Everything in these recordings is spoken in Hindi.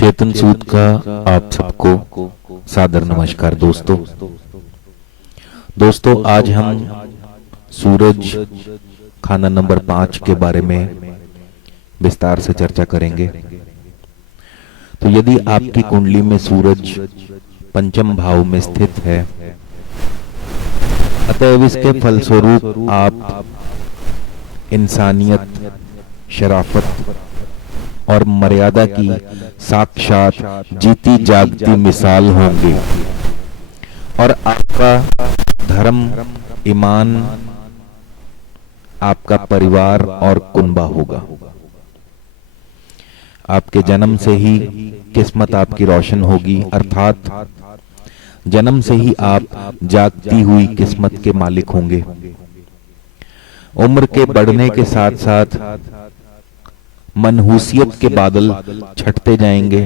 चेतन सूद का आप सबको सादर नमस्कार। दोस्तों आज हम सूरज खाना नंबर 5 के बारे में विस्तार से चर्चा करेंगे। तो यदि आपकी कुंडली में सूरज पंचम भाव में स्थित है, अतएव इसके फलस्वरूप आप इंसानियत, शराफत और मर्यादा की साक्षात जीती जागती मिसाल होंगे और आपका धर्म, ईमान, आपका परिवार और कुनबा होगा। आपके जन्म से ही किस्मत आपकी रोशन होगी, अर्थात जन्म से ही आप जागती हुई किस्मत के मालिक होंगे। उम्र के बढ़ने के साथ साथ मनहूसियत के बादल छटते जाएंगे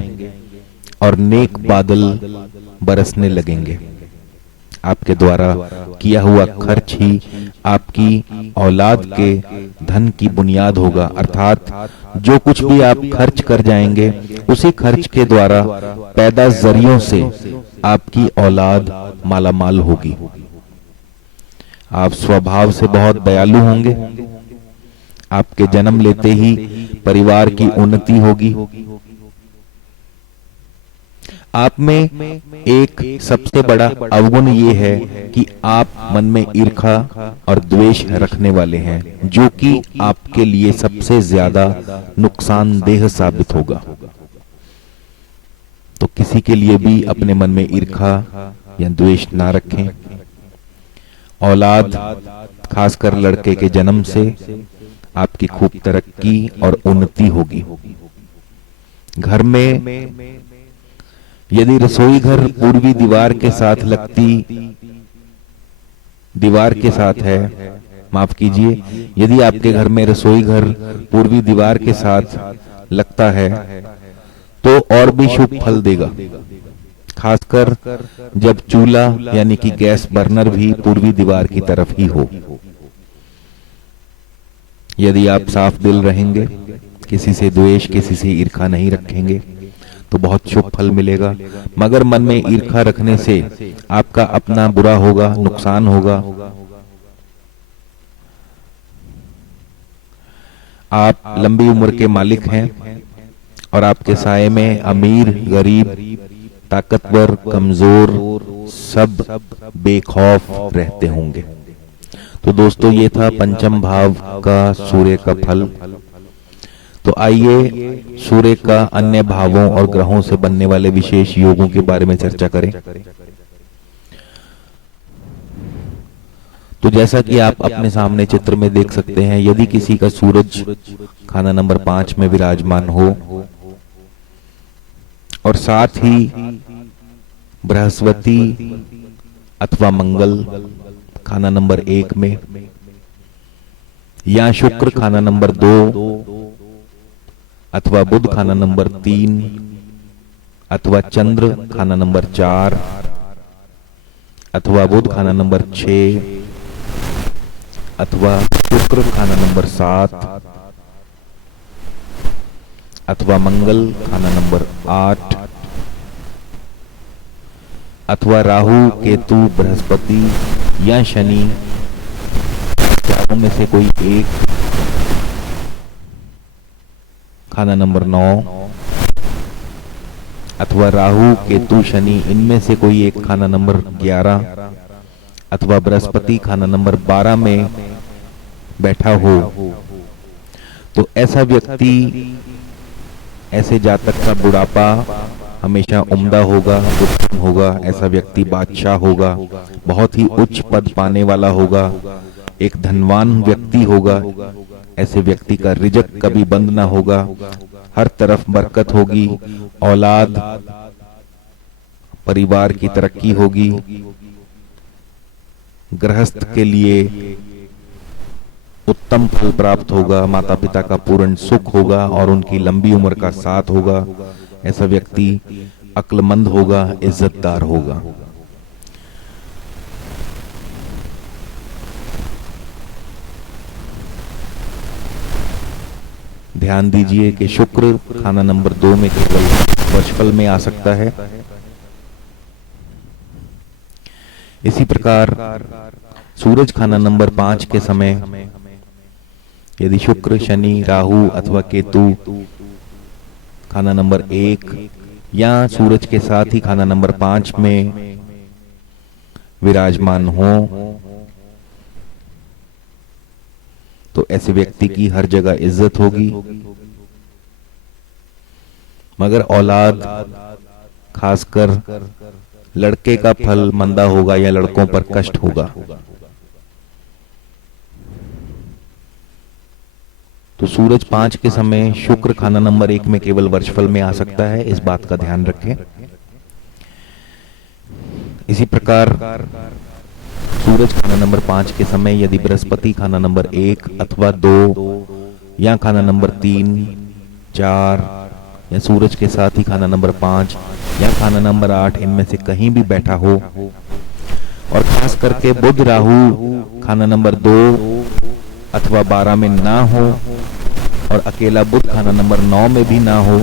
और नेक बादल बरसने लगेंगे। आपके द्वारा किया हुआ खर्च ही आपकी औलाद के धन की बुनियाद होगा, अर्थात जो कुछ भी आप खर्च कर जाएंगे उसी खर्च के द्वारा पैदा जरियों से आपकी औलाद मालामाल होगी। आप स्वभाव से बहुत दयालु होंगे। आपके जन्म लेते ही परिवार की उन्नति होगी। आप में एक सबसे बड़ा अवगुण ये है कि आप मन में ईर्खा और द्वेष रखने वाले हैं, जो कि आपके लिए सबसे ज्यादा नुकसानदेह साबित होगा। तो किसी के लिए भी अपने मन में ईर्खा या द्वेष ना रखें। औलाद, खासकर लड़के के जन्म से आपकी खूब तरक्की और उन्नति होगी। घर में यदि रसोई घर पूर्वी दीवार के साथ है, माफ कीजिए, यदि आपके घर में रसोई घर पूर्वी दीवार के साथ लगता है तो और भी शुभ फल देगा, खासकर जब चूल्हा यानी कि गैस बर्नर भी पूर्वी दीवार की तरफ ही हो। यदि आप साफ दिल रहेंगे, किसी से द्वेष, किसी से ईर्खा नहीं रखेंगे, तो बहुत शुभ फल मिलेगा। मगर मन में ईर्खा रखने से आपका अपना बुरा होगा, नुकसान होगा। आप लंबी उम्र के मालिक हैं और आपके साये में अमीर, गरीब, ताकतवर, कमजोर सब बेखौफ रहते होंगे। तो दोस्तों ये था पंचम भाव का सूर्य का फल। तो आइए सूर्य का अन्य भावों और ग्रहों से बनने वाले विशेष योगों के बारे में चर्चा करें। तो जैसा कि आप अपने सामने चित्र में देख सकते हैं, यदि किसी का सूरज खाना नंबर 5 में विराजमान हो और साथ ही बृहस्पति अथवा मंगल खाना नंबर 1 में, या शुक्र खाना नंबर 2, अथवा बुध खाना नंबर 3, अथवा चंद्र खाना नंबर 4, अथवा बुध खाना नंबर 6, अथवा शुक्र खाना नंबर 7, अथवा मंगल खाना नंबर 8, अथवा राहु, केतु, बृहस्पति या शनि, चारों में से कोई एक खाना नंबर 9, अथवा राहु, केतु, शनि, इनमें से कोई एक खाना नंबर 11, अथवा बृहस्पति खाना नंबर 12 में बैठा हो, तो ऐसा व्यक्ति, ऐसे जातक का बुढ़ापा हमेशा उम्दा होगा, उत्तम होगा। ऐसा व्यक्ति बादशाह होगा, बहुत ही उच्च पद पाने वाला होगा, एक धनवान व्यक्ति होगा। ऐसे व्यक्ति का रिजक कभी बंद ना होगा, हर तरफ बरकत होगी, औलाद, परिवार की तरक्की होगी। गृहस्थ के लिए उत्तम फल प्राप्त होगा, माता पिता का पूर्ण सुख होगा और उनकी लंबी उम्र का साथ होगा। ऐसा व्यक्ति अक्लमंद होगा, इज्जतदार होगा। ध्यान दीजिए कि शुक्र खाना नंबर 2 में केवल वर्षफल में आ सकता है। इसी प्रकार सूरज खाना नंबर 5 के समय यदि शुक्र, शनि, राहु अथवा केतु खाना नंबर 1 या सूरज के साथ ही खाना नंबर 5 में विराजमान हो तो ऐसे व्यक्ति की हर जगह इज्जत होगी, मगर औलाद खासकर लड़के का फल मंदा होगा या लड़कों पर कष्ट होगा। तो सूरज 5 के समय शुक्र खाना नंबर 1 में केवल वर्षफल में आ सकता है, इस बात का ध्यान रखें। इसी प्रकार सूरज खाना नंबर 5 के समय यदि बृहस्पति खाना नंबर 1 अथवा 2 या खाना नंबर 3, 4 या सूरज के साथ ही खाना नंबर 5 या खाना नंबर 8 इनमें से कहीं भी बैठा हो, और खास करके बुध राहु खाना नंबर 2 अथवा 12 में ना हो और अकेला बुध खाना नंबर 9 में भी ना हो,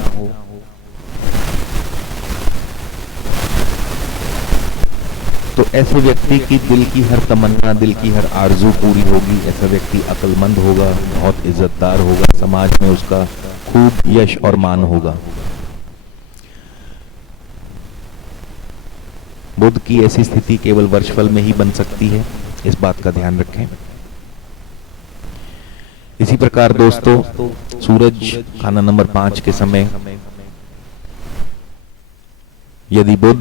तो ऐसे व्यक्ति की दिल की हर तमन्ना, दिल की हर आरजू पूरी होगी। ऐसा व्यक्ति अक्लमंद होगा, बहुत इज्जतदार होगा, समाज में उसका खूब यश और मान होगा। बुध की ऐसी स्थिति केवल वर्षफल में ही बन सकती है, इस बात का ध्यान रखें। इसी प्रकार दोस्तों सूरज खाना नंबर 5 के समय यदि बुध,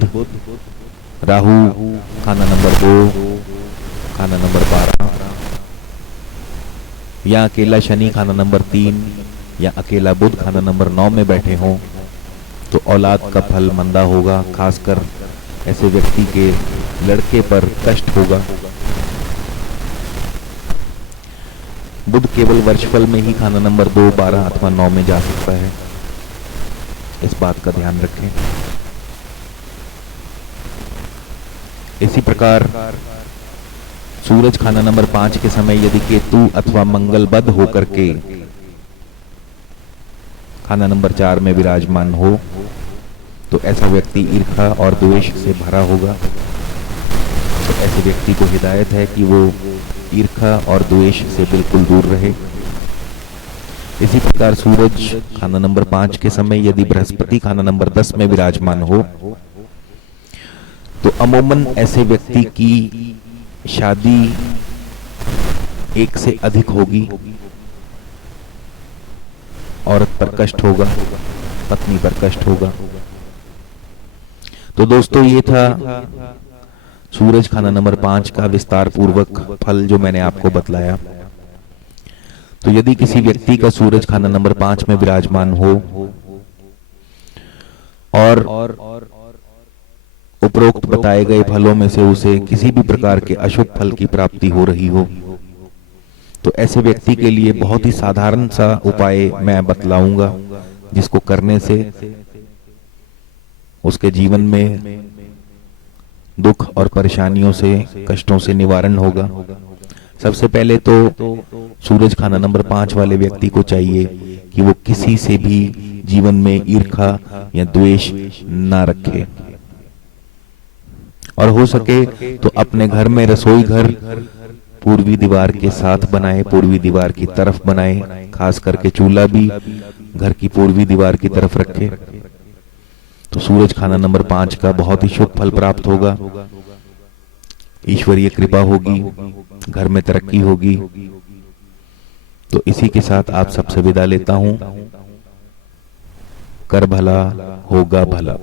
राहु खाना नंबर 2, खाना नंबर 12 या अकेला शनि खाना नंबर 3 या अकेला बुध खाना नंबर 9 में बैठे हों तो औलाद का फल मंदा होगा, खासकर ऐसे व्यक्ति के लड़के पर कष्ट होगा। बुध केवल वर्षफल में ही खाना नंबर 2, 12 अथवा 9 में जा सकता है, इस बात का ध्यान रखें। इसी प्रकार सूरज खाना नंबर 5 के समय यदि केतु अथवा मंगल बद होकर के खाना नंबर 4 में विराजमान हो तो ऐसा व्यक्ति ईर्ष्या और द्वेष से भरा होगा। तो ऐसे व्यक्ति को हिदायत है कि वो ईर्ष्या और द्वेष से बिल्कुल दूर रहे। इसी प्रकार सूरज खाना नंबर 5 के समय यदि बृहस्पति खाना नंबर 10 में विराजमान हो तो अमूमन ऐसे व्यक्ति की शादी एक से अधिक होगी, औरत पर कष्ट होगा, पत्नी पर कष्ट होगा। तो दोस्तों ये था सूरज खाना नंबर 5 का विस्तार पूर्वक फल जो मैंने आपको बतलाया। तो यदि किसी व्यक्ति का सूरज खाना नंबर 5 में विराजमान हो और उपरोक्त बताए गए फलों में से उसे किसी भी प्रकार के अशुभ फल की प्राप्ति हो रही हो तो ऐसे व्यक्ति के लिए बहुत ही साधारण सा उपाय मैं बतलाऊंगा, जिसको करने से उसके जीवन में दुख और परेशानियों से, कष्टों से निवारण होगा। सबसे पहले तो सूरज खाना नंबर 5 वाले व्यक्ति को चाहिए कि वो किसी से भी जीवन में ईर्ष्या या द्वेष ना रखे, और हो सके तो अपने घर में रसोई घर पूर्वी दीवार के साथ बनाए, पूर्वी दीवार की तरफ बनाए, खास करके चूल्हा भी घर की पूर्वी दीवार की तरफ रखे। तो सूरज खाना नंबर 5 का बहुत ही शुभ फल प्राप्त होगा, ईश्वरीय कृपा होगी, घर में तरक्की होगी। तो इसी के साथ आप सबसे विदा लेता हूं। कर भला होगा भला।